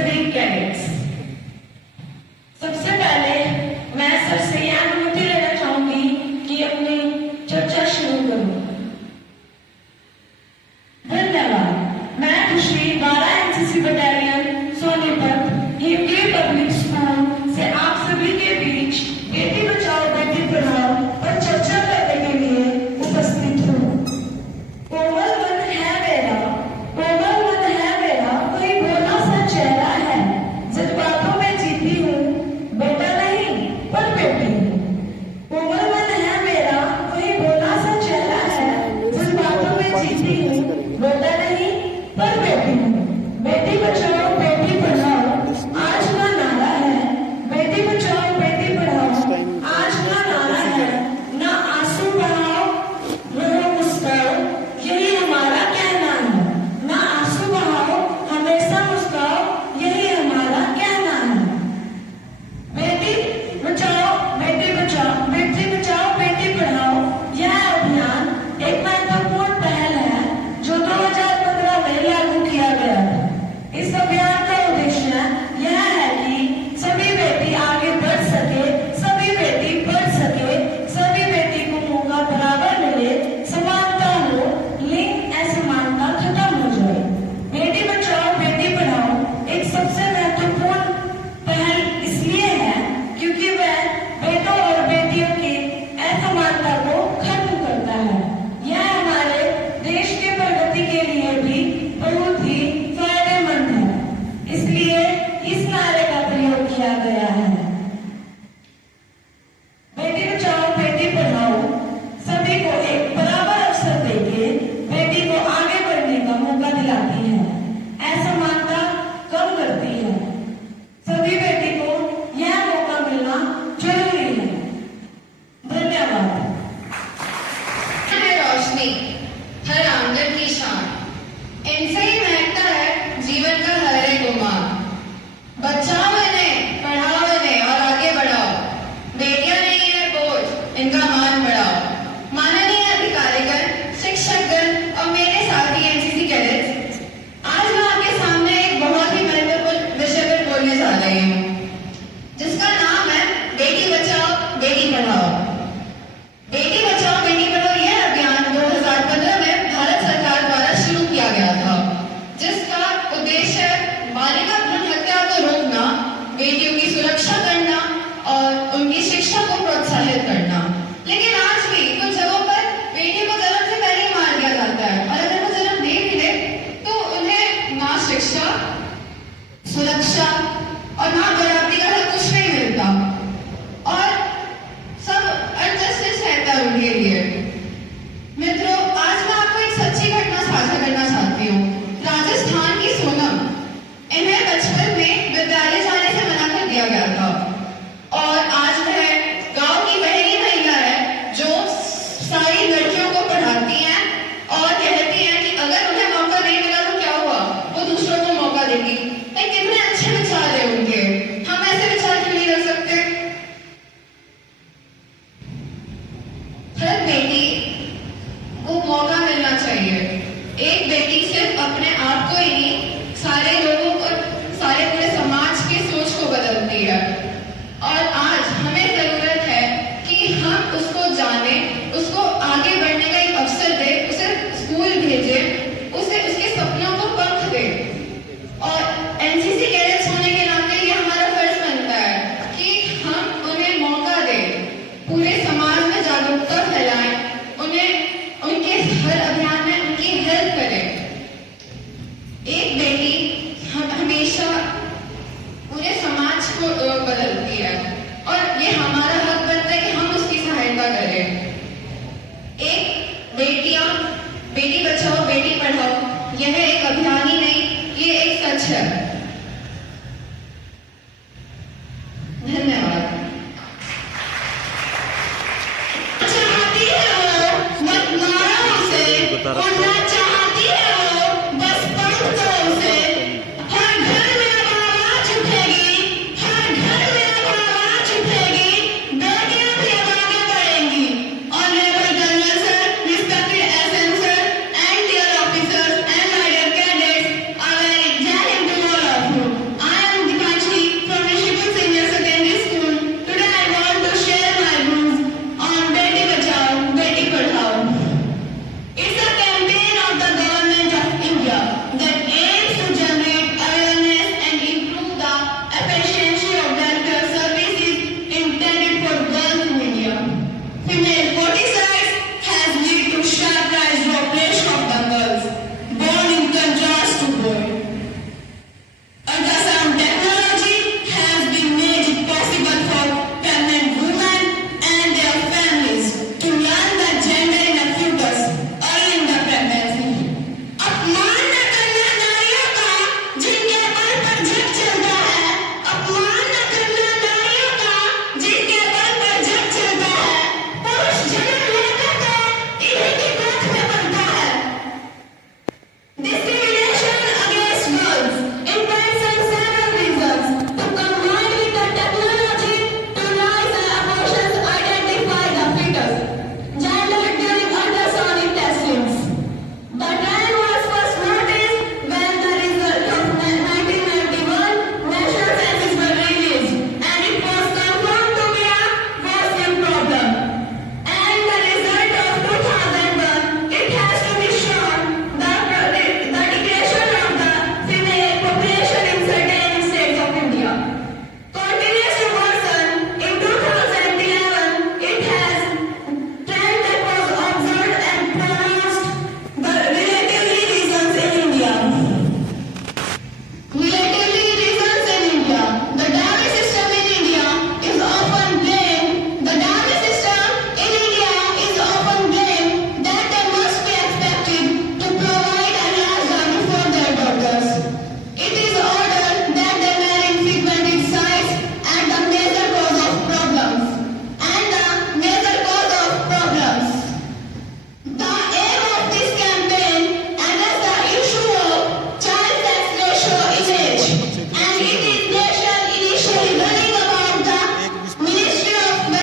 सभी कैडेट्स, सबसे पहले मैं सर से यह अनुमति लेना चाहूंगी कि अपनी चर्चा शुरू करूं। धन्यवाद। मैं खुशी 12 NCC battalion Sonipat Himgiri public school से आप सभी के बीच बेटी बचाओ बेटी पढ़ाओ पर चर्चा करने के लिए उपस्थित हूँ। कोमल मन है मेरा, कोमल मन है मेरा, कोई भोला सा चेहरा है, जज्बातों में जीती हूँ, बेटा नहीं पर बेटी हूँ। कोमल मन है मेरा, कोई भोला सा चेहरा है, जज्बातों में जीती हूँ, बेटा नहीं पर बेटी हूँ। बेटी बचाओ बेटी पढ़ाओ आज का नारा है, बेटी बचाओ बेटी पढ़ाओ आज का नारा है। ना आंसू बहाओ रो मुस्कुराओ, यही हमारा कहना है। ना आंसू बहाओ हमेशा मुस्कुराओ, यही हमारा कहना है। बेटी बचाओ बेटी बचाओ, बेटी बचाओ बेटी पढ़ाओ, यह अभियान एक महत्वपूर्ण पहल है जो 2015 में लागू किया गया था। इस अभियान का उद्देश्य यह है कि सभी बेटी आगे बढ़ सके, सभी बेटी पढ़ सके, सभी बेटी को मौका बराबर मिले, समानता हो, लिंग असमानता खत्म हो जाए। बेटी बचाओ बेटी पढ़ाओ एक सबसे महत्वपूर्ण पहल इसलिए है क्योंकि वह बेटों और बेटियों की असमानता को खत्म करता है। यह हमारे देश के प्रगति के लिए भी बहुत ही फायदेमंद है, इसलिए इस नारे का प्रयोग किया गया है। बेटी बचाओ बेटी पढ़ाओ सभी को एक बराबर अवसर देके बेटी को आगे बढ़ने का मौका दिलाती है, असमानता कम करती है। सभी बेटी को यह मौका मिलना जरूरी है। धन्यवाद। है रोशनी हर आंगन की शान, इनसे ही महकता है जीवन का हर एक उमंग। बचाओ इन्हें, पढ़ाओ इन्हें और आगे बढ़ाओ, बेटियां नहीं है बोझ, इनका मान बढ़ाओ। माननीय अधिकारीगण, शिक्षकगण और मेरे साथी एनसीसी कैडेट्स, आज मैं आपके सामने एक बहुत ही महत्वपूर्ण विषय पर बोलने जा रही हूँ जिसका नाम है बेटी बचाओ बेटी पढ़ाओ। बेटी बचाओ बेटी पढ़ाओ यह अभियान 2015 में भारत सरकार द्वारा शुरू किया गया था, जिसका उद्देश्य बालिका भ्रूण हत्या को रोकना, बेटियों की सुरक्षा करना और उनकी शिक्षा को प्रोत्साहित करना। लेकिन आज भी कुछ जगहों पर बेटी को जन्म से पहले ही मार दिया जाता है और अगर वो जन्म दे भी ले तो उन्हें ना शिक्षा, सुरक्षा और ना बराबरी का हक कुछ नहीं मिलता और सब अनजस्टिस रहता है उनके लिए। मित्रों, आज मैं आपको एक सच्ची घटना साझा करना चाहती हूँ। राजस्थान की सोनम, इन्हें बचपन में विद्यालय जाने से मना कर दिया गया था और आज वह गांव की पहली महिला है जो सारी लड़कियों को पढ़ाती हैं और कहती हैं कि अगर उन्हें मौका नहीं मिला तो क्या हुआ, वो दूसरों को मौका देगी। कितने अच्छे विचार है उनके, हम ऐसे विचार क्यों नहीं कर सकते? हर बेटी को मौका मिलना चाहिए। एक बेटी सिर्फ अपने आप को ही नहीं, सारे लोगों को, सारे पूरे समाज की सोच को बदलती है और आज हमें जरूरत है कि हम उसको जाने, उसको आगे बढ़ने का एक अवसर दे, उसे स्कूल भेजे, उसे उसके सपनों को पंख दे। और एनसीसी कैडेट्स होने के नाते ये हमारा फर्ज बनता है कि हम उन्हें मौका दें, पूरे समाज में जागरूकता फैलाएं, उन्हें उनके हर अभियान में उनकी हेल्प करें। एक बेटी हम हमेशा पूरे समाज को बदलती है और ये हमारा हक बनता है कि हम उसकी सहायता करें। एक बेटियां, बेटी बचाओ बेटी पढ़ाओ यह एक अभियान ही नहीं, ये एक सच है।